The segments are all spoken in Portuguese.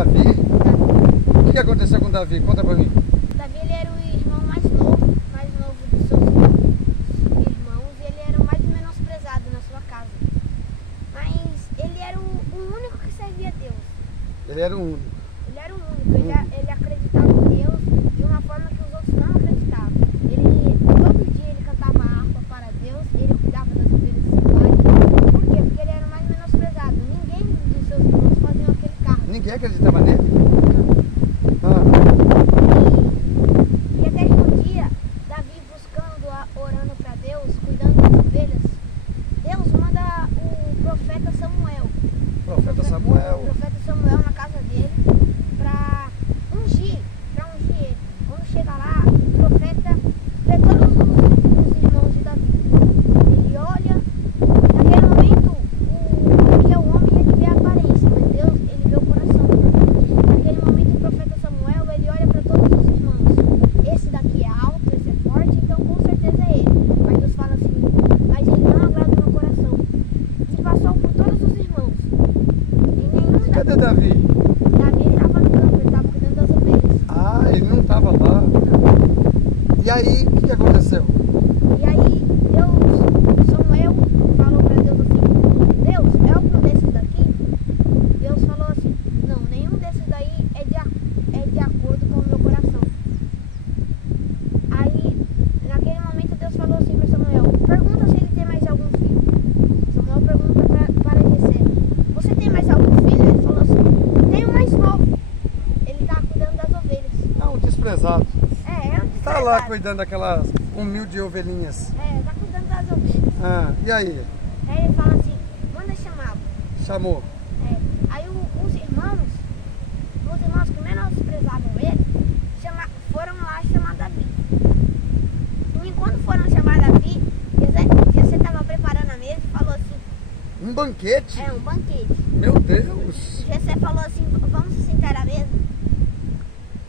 Davi? O que aconteceu com Davi? Conta pra mim. Davi, ele era o irmão mais novo dos seus irmãos, e ele era o mais menosprezado na sua casa. Mas ele era o único que servia a Deus. Ele era o único. Ele era o único, ele acreditava em Deus de uma forma que os outros não acreditavam. Todo dia ele cantava a harpa para Deus, ele cuidava das ovelhas do seu pai. Por quê? Porque ele era o mais menosprezado. Ninguém dos seus irmãos fazia aquele cargo. Ninguém acreditava nele? E até que um dia, Davi buscando, orando para Deus, cuidando das ovelhas, Deus manda o profeta Samuel. O profeta Samuel na casa dele para ungir ele. Quando chega lá, o profeta vê todos os irmãos de Davi. Ele olha, naquele momento, que é o homem, ele vê a aparência, mas Deus, ele vê o coração. Naquele momento, o profeta Samuel, ele olha para todos os irmãos. Esse daqui é alto, esse é forte, então com certeza é ele. Mas Deus fala assim, mas ele não agrada o meu coração. E passou por todos os irmãos. E cadê Davi? Davi estava no campo, ele estava cuidando das ovelhas. Ah, ele não estava lá. E aí, o que aconteceu? E aí, Samuel falou para Deus assim, Deus, é algum desses daqui? Deus falou assim, não, nenhum desses daí é de acordo com o meu coração. Aí, naquele momento, Deus falou assim para Samuel, pergunta se ele tem mais algum filho. Samuel pergunta para Jessé, você tem mais algum filho? Ele falou assim, tem um mais novo. Ele está cuidando das ovelhas. Ah, um desprezado. É um desprezado. Tá lá cuidando daquelas humildes ovelhinhas. Tá cuidando das ovelhas. Ah, e aí? Aí ele fala assim, manda chamá-lo. Chamou. Aí os irmãos que menosprezavam ele, foram lá chamar Davi. E quando foram chamar Davi, Jessé estava preparando a mesa e falou assim, Um banquete? um banquete. Meu Deus. Jessé falou assim, vamos se sentar à mesa.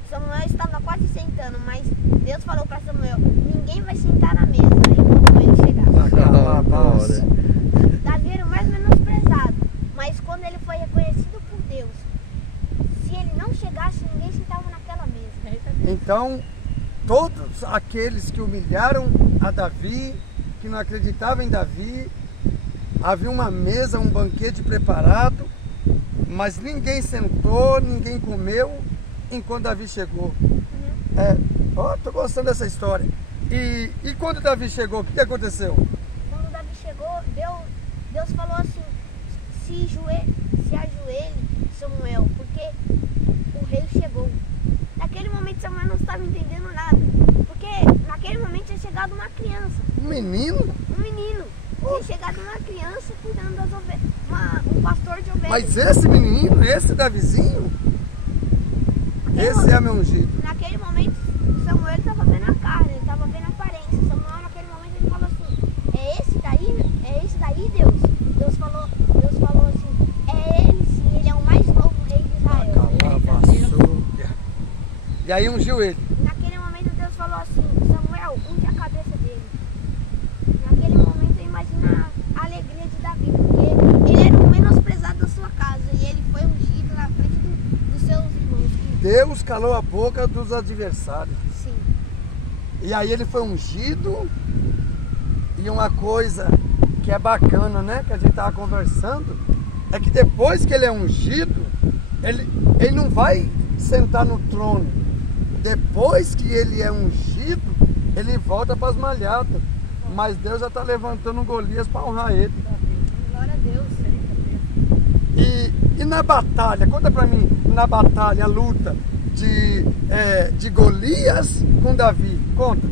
Samuel estava quase sentando, mas Deus falou para Samuel, ninguém vai sentar na mesa enquanto ele chegar. Davi era o mais menosprezado, mas quando ele foi reconhecido por Deus, se ele não chegasse, ninguém sentava naquela mesa. Então, todos aqueles que humilharam a Davi, que não acreditavam em Davi, havia uma mesa, um banquete preparado, mas ninguém sentou, ninguém comeu enquanto Davi chegou. Tô gostando dessa história. E quando Davi chegou, o que aconteceu? Quando Davi chegou, Deus falou assim, se ajoelhe, Samuel, porque o rei chegou. Naquele momento Samuel não estava entendendo nada, porque naquele momento tinha chegado uma criança. Um menino? Um menino. Tinha chegado uma criança cuidando das ovelhas, um pastor de ovelhas. Mas esse menino, esse Davizinho, esse é meu ungido. Naquele momento Samuel estava vendo a carne, ele estava vendo a aparência. Samuel naquele momento ele falou assim, é esse daí Deus? Deus falou assim, é ele sim, ele é o mais novo rei de Israel. E aí ungiu ele. Naquele momento Deus falou assim, Samuel, unge a cabeça dele. Naquele momento eu imagino a alegria de Davi, porque ele era o menosprezado da sua casa e ele foi ungido na frente dos seus irmãos. Deus calou a boca dos adversários. Sim. E aí ele foi ungido. E uma coisa que é bacana, né? Que a gente estava conversando, é que depois que ele é ungido, ele não vai sentar no trono. Depois que ele é ungido, ele volta para as malhadas. Mas Deus já está levantando um Golias para honrar ele. Glória a Deus. E na batalha, conta para mim, na batalha, a luta de Golias com Davi, conta.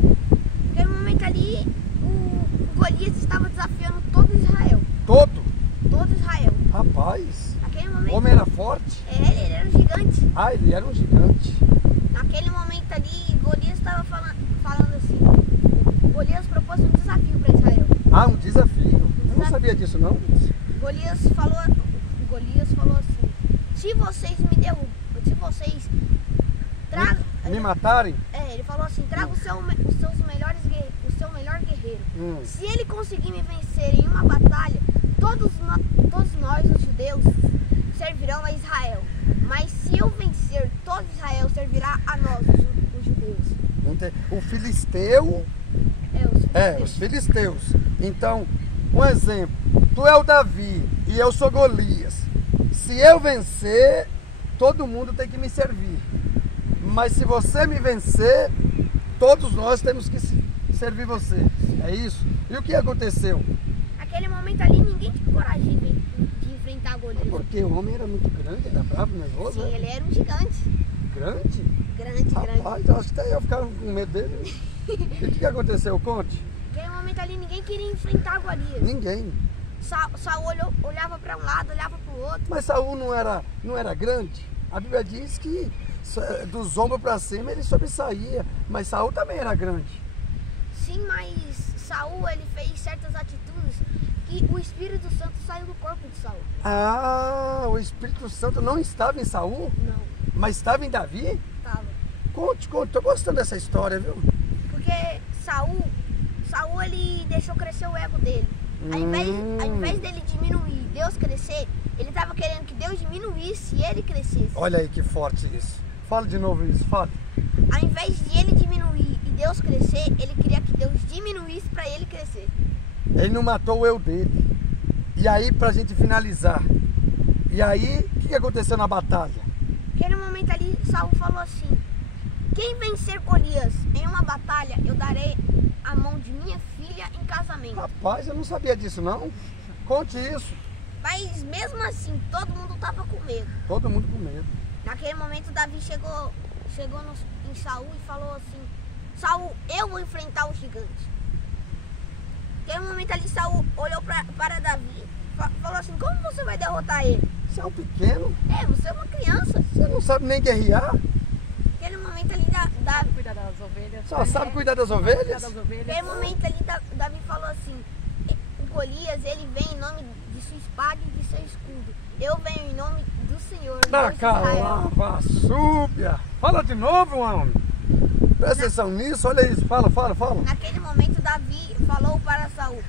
Naquele momento ali, o Golias estava desafiando todo Israel. Todo Israel. Rapaz, Naquele momento, o homem era forte? ele era um gigante. Ah, ele era um gigante. Naquele momento ali, Golias estava falando assim, Golias propôs um desafio para Israel. Ah, um desafio. Eu não sabia disso não. Golias falou assim, se vocês me derrubam, se vocês tragam... Me matarem? Ele falou assim, traga o seu melhor guerreiro. Se ele conseguir me vencer em uma batalha, todos nós, os judeus, servirão a Israel. Mas se eu servirá a nós, os judeus. O filisteu... os filisteus. Então, um exemplo. Tu é o Davi e eu sou Golias. Se eu vencer, todo mundo tem que me servir. Mas se você me vencer, todos nós temos que servir você. É isso? E o que aconteceu? Naquele momento ali, ninguém tinha coragem de enfrentar Golias. Porque o homem era muito grande, era bravo, nervoso. Sim, ele era um gigante. Grande? Grande. Rapaz, acho que até eu ficava com medo dele. E o que aconteceu? Conte. Naquele momento ali, ninguém queria enfrentar Golias. Ninguém. Saul olhava para um lado, olhava para o outro. Mas Saul não era grande? A Bíblia diz que dos ombros para cima ele sobressaía. Mas Saul também era grande. Sim, mas Saul ele fez certas atitudes que o Espírito Santo saiu do corpo de Saul. Ah, o Espírito Santo não estava em Saul? Não. Mas estava em Davi? Estava. Conte. Tô gostando dessa história, viu? Porque Saul ele deixou crescer o ego dele. Ao invés dele diminuir, Deus crescer, ele estava querendo que Deus diminuísse e ele crescesse. Olha aí que forte isso. Fala de novo isso, fala. Ao invés de ele diminuir e Deus crescer, ele queria que Deus diminuísse para ele crescer. Ele não matou o eu dele. E aí, pra gente finalizar. E aí, o que aconteceu na batalha? Naquele momento ali, Saul falou assim: quem vencer Golias em uma batalha, eu darei a mão de minha filha em casamento. Rapaz, eu não sabia disso não. Conte isso. Mas mesmo assim, todo mundo estava com medo. Todo mundo com medo. Naquele momento, Davi chegou em Saul e falou assim: Saul, eu vou enfrentar o gigante. Naquele momento ali, Saul olhou para Davi e falou assim: como você vai derrotar ele? Você é um pequeno. Você é uma criança. Você não sabe nem guerrear. Naquele momento ali, Davi cuidar das ovelhas. Só sabe cuidar das ovelhas? Naquele momento ali, Davi falou assim: o Golias, ele vem em nome de sua espada e de seu escudo. Eu venho em nome do Senhor, Deus de Israel. Súbia. Fala de novo, homem. Presta atenção nisso, olha isso. Fala. Naquele momento, Davi falou para Saul: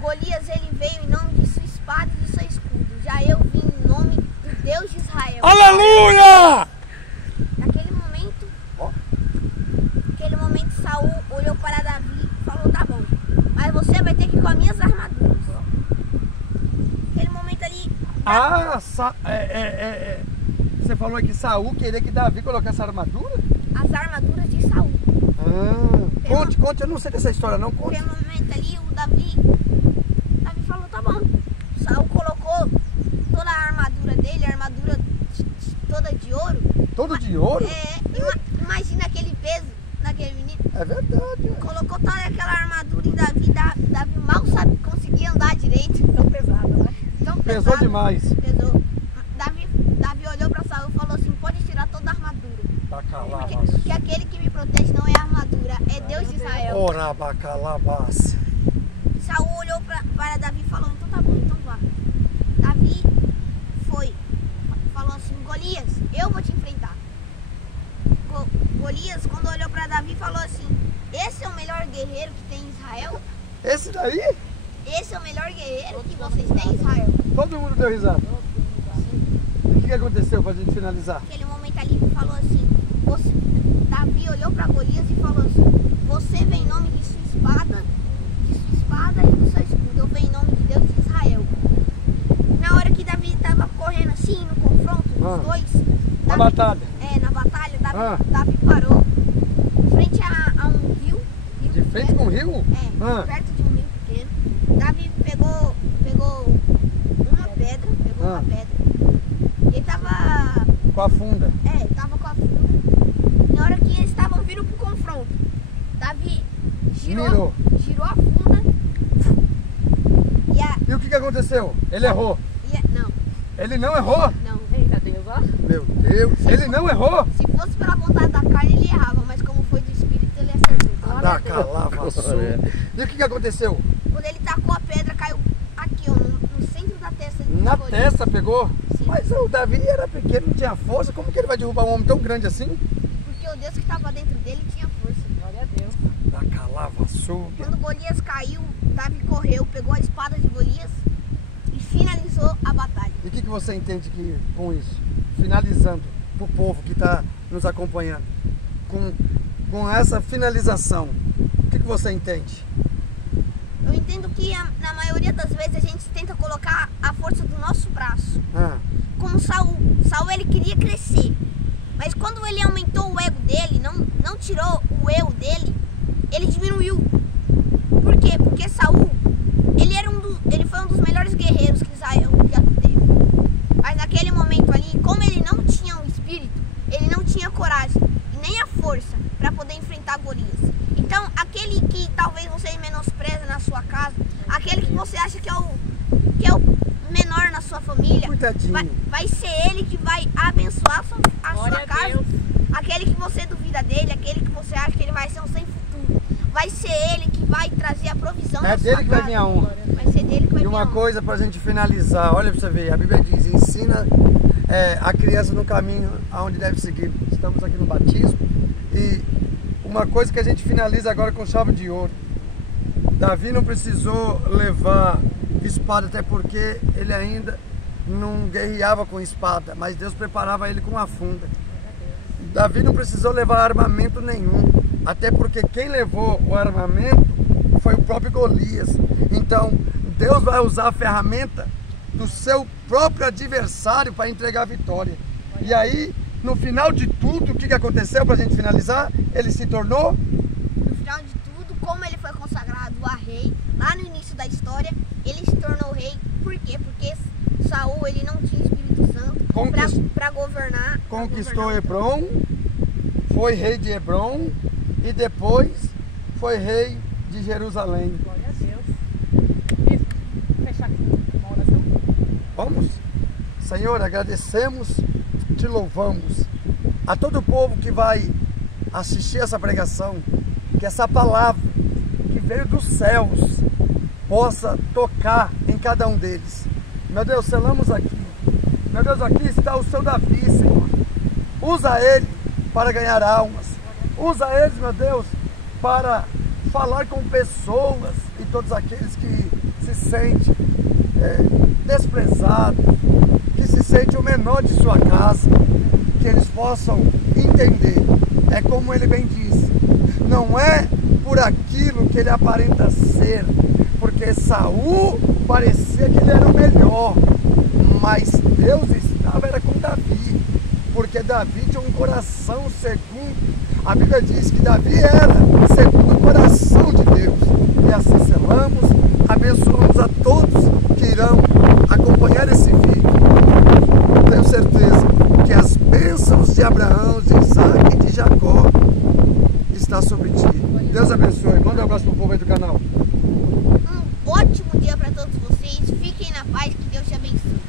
Golias, ele veio em nome de sua espada e de seu escudo. Já eu vim em nome do Deus de Israel. Aleluia! Naquele momento, Saul olhou para Davi e falou: tá bom, mas você vai ter que ir com as minhas armaduras. Naquele momento ali... Você falou que Saul queria que Davi colocasse a armadura? As armaduras de Saul. Conte, eu não sei dessa história não, conte. Naquele momento ali, o Davi falou: tá bom. Saul colocou toda a armadura dele, a armadura toda de ouro. Toda de ouro? Imagina aquele peso naquele menino. É verdade. Colocou toda aquela armadura em Davi. Davi mal conseguia andar direito. Tão pesado, né? Pesou demais. Pesou. Davi olhou para Saul e falou assim: pode tirar toda a armadura. Porque aquele que me protege não é a armadura, é Deus de Israel. Ora, bacalabás. Saul olhou para Davi e falou: então tá bom, então vá. Davi falou assim: Golias, eu vou te enfrentar. Golias, quando olhou para Davi, falou assim: esse é o melhor guerreiro que tem em Israel? Esse daí? Esse é o melhor guerreiro que vocês têm em Israel? Todo mundo deu risada. O que aconteceu pra gente finalizar? Naquele momento ali, falou assim: Davi olhou para Golias e falou assim: você vem em nome de sua espada e do seu escudo. Eu venho em nome de Deus de Israel. Na hora que Davi estava correndo assim no confronto, os dois. Na batalha. Na batalha, Davi parou em frente a um rio. De frente com um rio? Perto de um rio pequeno. Davi pegou uma pedra, Ele tava com a funda. Tava com a funda. Na hora que eles estavam vindo pro confronto, Davi girou a funda. E o que aconteceu? Ele errou? Não. Ele não errou? Não. Eita Deus, ó. Meu Deus, ele não errou? Se fosse pela vontade da carne, ele errava, mas como foi do Espírito, ele acertou. Da calavaçu. E o que aconteceu? Quando ele tacou a pedra, caiu aqui, ó, no centro da testa. Na testa pegou? Sim. Mas o Davi era pequeno, não tinha força. Como que ele vai derrubar um homem tão grande assim? Porque o Deus que estava dentro dele tinha força. Glória a Deus. Da calavaçu. Quando Golias caiu, Davi correu, pegou a espada de Golias e finalizou a batalha. E o que você entende com isso? Finalizando. para o povo que está nos acompanhando com essa finalização? O que você entende? Eu entendo que na maioria das vezes a gente tenta colocar a força do nosso braço. Como Saul. Saul, ele queria crescer. Mas quando ele aumentou o ego dele, não tirou o eu dele, ele diminuiu. Por quê? Porque Saul, ele foi um dos melhores guerreiros que Israel já teve. Mas naquele momento ali, como ele não tinha o espírito, ele não tinha coragem e nem a força para poder enfrentar Golias. Então, aquele que talvez você menospreze na sua casa, aquele que você acha que é o menor na sua família, vai ser ele que vai abençoar a sua casa. Aquele que você duvida dele, aquele que você acha que ele vai ser um sem futuro, vai ser ele que vai trazer a provisão na sua casa. É dele que vai vir a honra. Vai ser dele que vai vir a honra. E uma coisa pra gente finalizar, olha pra você ver, a Bíblia diz, ensina a criança no caminho aonde deve seguir. Estamos aqui no batismo e uma coisa que a gente finaliza agora com chave de ouro. Davi não precisou levar espada, até porque ele ainda não guerreava com espada, mas Deus preparava ele com uma funda. Davi não precisou levar armamento nenhum, até porque quem levou o armamento foi o próprio Golias. Então Deus vai usar a ferramenta do seu próprio adversário para entregar a vitória. E aí, no final de tudo, o que aconteceu para a gente finalizar? Ele se tornou... No final de tudo, como ele foi consagrado a rei, lá no início da história, ele se tornou rei. Por quê? Porque Saul, ele não tinha Espírito Santo para governar. Conquistou Hebron, foi rei de Hebron e depois foi rei de Jerusalém. Glória a Deus. E fechar aqui uma oração? Vamos? Senhor, agradecemos, te louvamos. A todo o povo que vai assistir essa pregação, que essa palavra que veio dos céus possa tocar em cada um deles. Meu Deus, selamos aqui. Meu Deus, aqui está o seu Davi, Senhor. Usa ele para ganhar almas. Usa eles, meu Deus, para falar com pessoas e todos aqueles que se sentem desprezados, que se sentem o menor de sua casa, que eles possam entender. É como ele bem disse, não é por aquilo que ele aparenta ser, porque Saul parecia que ele era o melhor, mas Deus era com Davi, porque Davi tinha um coração segundo. A Bíblia diz que Davi era segundo o coração de Deus. E assim selamos, abençoamos a todos que irão acompanhar esse vídeo. Tenho certeza que as bênçãos de Abraão, de Isaac e de Jacó está sobre ti. Deus abençoe. Manda um abraço para o povo aí do canal. Um ótimo dia para todos vocês. Fiquem na paz, que Deus te abençoe.